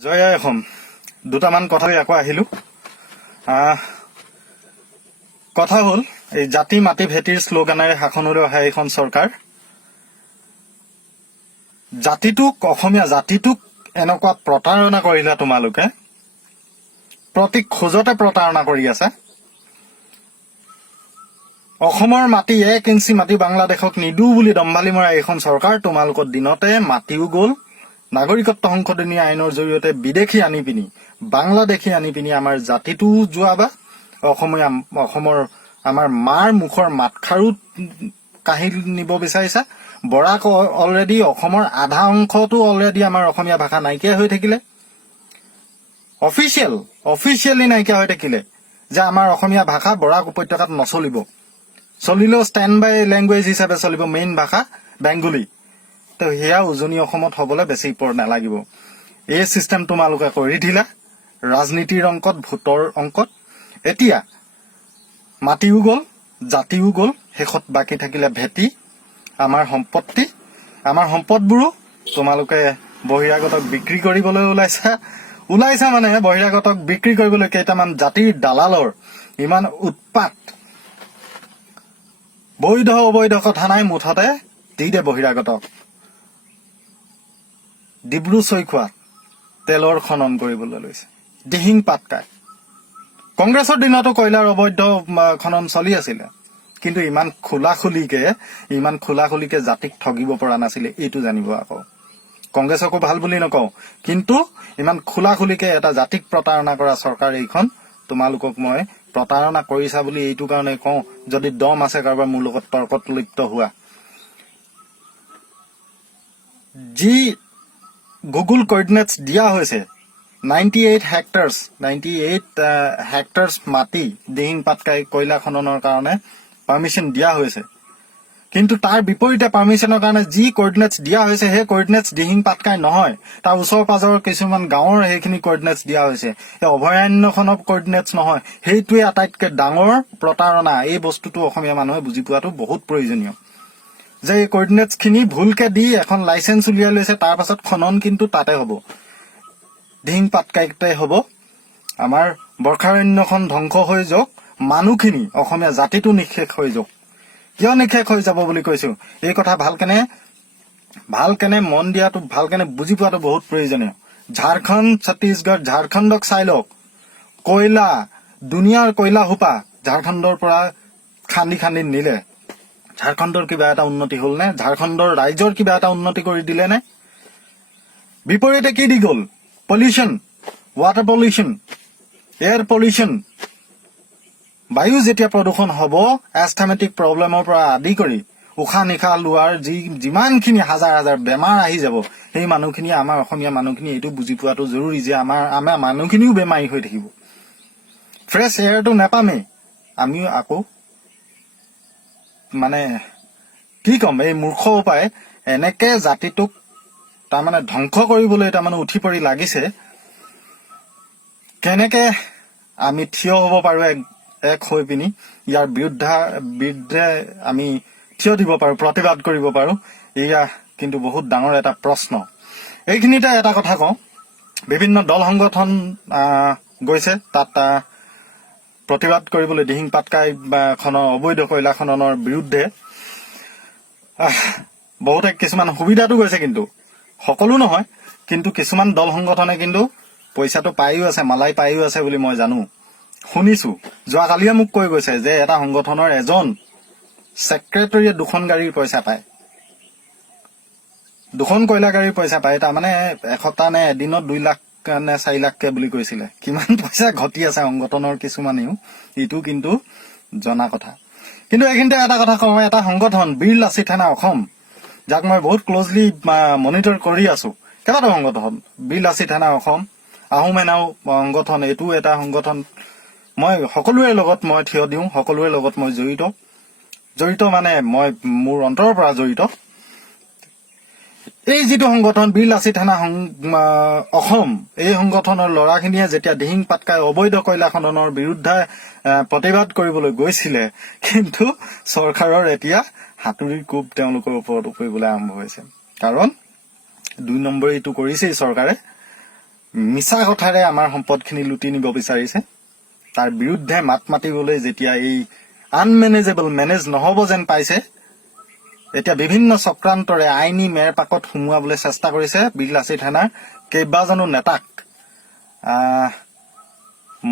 জয় আই অসম দুটামান কথা আকৌ আহিলো। কথা হ'ল এই জাতি মাটি ভেটিৰ শ্লোগানেৰে শাসনলৈ অহা এইখন চৰকাৰ অসমীয়া জাতিটোক এনেকুৱা প্ৰতাৰণা কৰিলা তোমালোকে, প্ৰতি খোজতে প্ৰতাৰণা কৰি আছে। অসমৰ মাটি 1 ইঞ্চি মাটি বাংলাদেশক নিদো বুলি দম্ভালি মৰা এইখন চৰকাৰ তোমালোকৰ দিনতে মাটিও গ'ল, নাগৰিকত্ব সংশোধনী আইনৰ জৰিয়তে বিদেশী আনি পিনি বাংলাদেশী আনি পিনি আমাৰ জাতিটো যোৱাবা, অসমৰ আমাৰ মাৰ মুখৰ মাতখাৰো কাঢ়ি নিব বিচাৰিছা। বৰাক অলৰেডি অসমৰ আধা অংশটো অলৰেডি আমাৰ অসমীয়া ভাষা নাইকিয়া হৈ থাকিলে, অফিচিয়েলি নাইকিয়া হৈ থাকিলে যে আমাৰ অসমীয়া ভাষা বৰাক উপত্যকাত নচলিব। চলিলেও ষ্টেণ্ড বাই লেংগুৱেজ হিচাপে চলিব মেইন ভাষা বেংগলী। তো সেয়া উজনি অসমত হ'বলৈ বেছি পৰ নালাগিব। এই চিষ্টেম তোমালোকে কৰি দিলা ৰাজনীতিৰ অংকত, ভোটৰ অংকত। এতিয়া মাটিও গ'ল, জাতিও গ'ল, শেষত বাকী থাকিলে ভেটি, আমাৰ সম্পত্তি। আমাৰ সম্পদবোৰো তোমালোকে বহিৰাগতক বিক্ৰী কৰিবলৈ ওলাইছা মানে বহিৰাগতক বিক্ৰী কৰিবলৈ কেইটামান জাতিৰ দালালৰ ইমান উৎপাত। বৈধ অবৈধ কথা নাই, মুঠতে দি দে বহিৰাগতক। ডিব্ৰু চৈখোৱাত তেলৰ খনন কৰিবলৈ লৈছে, দিহিং পাটকাই। কংগ্ৰেছৰ দিনতো কয়লাৰ অবৈধ খনন চলি আছিলে, কিন্তু ইমান খোলাখুলিকে জাতিক ঠগিব পৰা নাছিলে, এইটো জানিব আকৌ। কংগ্ৰেছকো ভাল বুলি নকওঁ, কিন্তু ইমান খোলাখুলিকে এটা জাতিক প্ৰতাৰণা কৰা চৰকাৰ এইখন। তোমালোকক মই প্ৰতাৰণা কৰিছা বুলি এইটো কাৰণে কওঁ, যদি দম আছে কাৰোবাৰ মোৰ লগত তৰ্কত লিপ্ত হোৱা। যি গুগল কৰ্ডিনেটছ দিয়া হৈছে 98 হেক্টাৰ্ছ মাটি দিহিং পাটকাই কয়লা খননৰ কাৰণে পাৰ্মিশ্যন দিয়া হৈছে, কিন্তু তাৰ বিপৰীতে পাৰ্মিশ্যনৰ কাৰণে যি কৰ্ডিনেটছ দিয়া হৈছে সেই কৰ্ডিনেটছ দিহিং পাটকাই নহয়, তাৰ ওচৰ পাজৰৰ কিছুমান গাঁৱৰ সেইখিনি কৰ্ডিনেটছ দিয়া হৈছে। এই অভয়াৰণ্যখনৰ কৰ্ডিনেটছ নহয়, সেইটোৱে আটাইতকৈ ডাঙৰ প্ৰতাৰণা। এই বস্তুটো অসমীয়া মানুহে বুজি পোৱাটো বহুত প্ৰয়োজনীয় যে এই কৰ্ডিনেটছখিনি ভুলকে দি এখন লাইচেঞ্চ উলিয়াই লৈছে, তাৰ পাছত খনন কিন্তু তাতে হ'ব, দিহিং পাটকাইতে হ'ব। আমাৰ বৰ্ষাৰণ্যখন ধ্বংস হৈ যাওক, মানুহখিনি অসমীয়া জাতিটো নিঃশেষ হৈ যাওক। কিয় নিঃশেষ হৈ যাব বুলি কৈছো, এই কথা ভালকেনে মন দিয়াটো, ভালকেনে বুজি পোৱাটো বহুত প্ৰয়োজনীয়। ঝাৰখণ্ড, ছত্তীশগড়, ঝাৰখণ্ডক চাই লওক, কয়লা, দুনিয়াৰ কয়লা সোপা ঝাৰখণ্ডৰ পৰা খান্দি নিলে। ঝাৰখণ্ডৰ কিবা এটা উন্নতি হ'ল নে? ঝাৰখণ্ডৰ ৰাইজৰ কিবা এটা উন্নতি কৰি দিলে নে? বিপৰীতে কি দি গ'ল? Pollution, water pollution, air pollution. বায়ু যেতিয়া প্ৰদূষণ হ'ব, এস্থেমেটিক প্ৰব্লেমৰ পৰা আদি কৰি উশাহ নিশাহ লোৱাৰ যিমানখিনি হাজাৰ বেমাৰ আহি যাব, সেই মানুহখিনি, আমাৰ অসমীয়া মানুহখিনি এইটো বুজি পোৱাটো জৰুৰী যে আমাৰ মানুহখিনিও বেমাৰী হৈ থাকিব। ফ্ৰেছ এয়াৰটো নাপামেই। আমিও আকৌ মানে কি ক'ম, এই মূৰ্খ উপায় এনেকে জাতিটোক তাৰমানে ধ্বংস কৰিবলৈ তাৰমানে উঠি পৰি লাগিছে। কেনেকে আমি থিয় হ'ব পাৰো এক হৈ পিনি ইয়াৰ বিৰুদ্ধে আমি থিয় দিব পাৰো, প্ৰতিবাদ কৰিব পাৰো, এয়া কিন্তু বহুত ডাঙৰ এটা প্ৰশ্ন। এইখিনিতে এটা কথা কওঁ, বিভিন্ন দল সংগঠন গৈছে তাত প্ৰতিবাদ কৰিবলৈ দিহিং পাটকাই অবৈধ কয়লা খননৰ বিৰুদ্ধে। বহুতে কিছুমান সুবিধাটো গৈছে, কিন্তু সকলো নহয়, কিন্তু কিছুমান দল সংগঠনে কিন্তু পইচাটো পায়ো আছে, মালাই পায়ো আছে বুলি মই জানো, শুনিছো। যোৱাকালিয়ে মোক কৈ গৈছে যে এটা সংগঠনৰ এজন ছেক্ৰেটাৰীয়ে 2খন গাড়ীৰ পইচা পায়, 2খন কয়লা গাড়ীৰ পইচা পায়। তাৰমানে এসপ্তাহ নে এদিনত 2 লাখ নে 4 লাখকে বুলি কৈছিলে। কিমান পইচা ঘটি আছে সংগঠনৰ কিছুমানেও, এইটো কিন্তু জনা কথা। কিন্তু এইখিনিতে এটা কথা কওঁ, এটা সংগঠন বীৰ লাচিত সেনা অসম, যাক মই বহুত ক্লজলি মনিটৰ কৰি আছো, কেইবাটাও সংগঠন, বীৰ লাচিত সেনা অসম, আহোম সেনাও সংগঠন, এইটো এটা সংগঠন। মই সকলোৰে লগত মই থিয় দিওঁ, সকলোৰে লগত মই জড়িত মানে মই মোৰ অন্তৰৰ পৰা জড়িত। এই যিটো সংগঠন বীৰ লাচিত সেনা অসম, এই সংগঠনৰ ল'ৰাখিনিয়ে যেতিয়া দিহিং পাটকাই অবৈধ কয়লা খননৰ বিৰুদ্ধে প্ৰতিবাদ কৰিবলৈ গৈছিলে, কিন্তু চৰকাৰৰ এতিয়া হাতুৰিৰ কোব তেওঁলোকৰ ওপৰত কৰিবলৈ আৰম্ভ হৈছে। কাৰণ 2 নম্বৰ এইটো কৰিছেই চৰকাৰে, মিছা কথাৰে আমাৰ সম্পদখিনি লুটি নিব বিচাৰিছে তাৰ বিৰুদ্ধে মাত মাতিবলৈ যেতিয়া এই আনমেনেজেবল মেনেজ নহ'ব যেন পাইছে এতিয়া বিভিন্ন চক্ৰান্তৰে আইনী মেৰ পাকত সুমুৱাবলৈ চেষ্টা কৰিছে বিলাচী থানাৰ কেইবাজনো নেতাক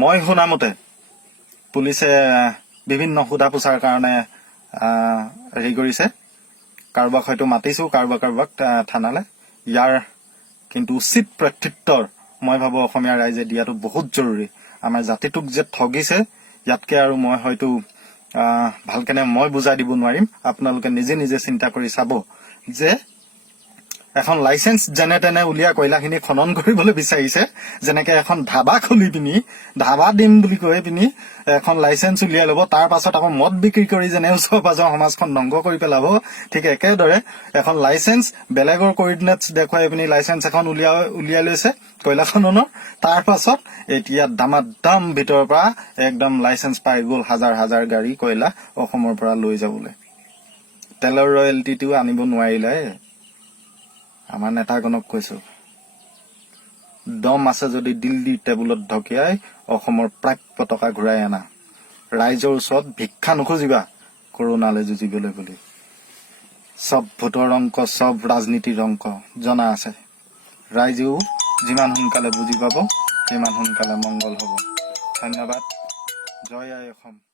মই শুনামতে পুলিচে বিভিন্ন সোধা পোছাৰ কাৰণে হেৰি কৰিছে কাৰোবাক হয়তো মাতিছো কাৰোবাক থানালৈ ইয়াৰ কিন্তু উচিত প্ৰত্যুত্তৰ মই ভাবো অসমীয়া ৰাইজে দিয়াটো বহুত জৰুৰী আমাৰ জাতিটোক যে ঠগিছে ইয়াতকে আৰু মই হয়তো ভালকেনে মই বুজাই দিব নোৱাৰিম আপোনালোকে নিজে নিজে চিন্তা কৰি চাব যে এখন লাইসেন্স যেনে তেনে উলিয়া কয়লাখিনি খনন কৰিবলৈ বিচাৰিছে যেনেকে এখন ধাবা খুলি পিনি ধাবা দিম বুলি কৈ পিনি এখন লাইসেন্স উলিয়াই ল'ব তাৰ পাছত আকৌ মদ বিক্ৰী কৰি যেনে ওচৰ পাজৰ সমাজখন ধ্বংস কৰি পেলাব ঠিক একেদৰে এখন লাইসেন্স বেলেগৰ কোঅৰ্ডিনেটছ দেখুৱাই পিনি লাইসেন্স এখন উলিয়াই লৈছে কয়লা খননৰ তাৰ পাছত এতিয়া দামাদাম ভিতৰৰ পৰা একদম লাইসেন্স পাই গ'ল হাজাৰ হাজাৰ গাড়ী কয়লা অসমৰ পৰা লৈ যাবলৈ তেলৰ ৰয়েলটিটো আনিব নোৱাৰিলে আমাৰ নেতাগণক কৈছো দম আছে যদি দিল্লী টেবুলত ঢকিয়াই অসমৰ প্ৰাপ্য টকা ঘূৰাই আনা ৰাইজৰ ওচৰত ভিক্ষা নুখুজিবা কৰোনালৈ যুঁজিবলৈ বুলি সব ভোটৰ অংক সব ৰাজনীতিৰ অংক জনা আছে ৰাইজেও যিমান সোনকালে বুজি পাব সিমান সোনকালে মংগল হ'ব ধন্যবাদ জয় আই অসম।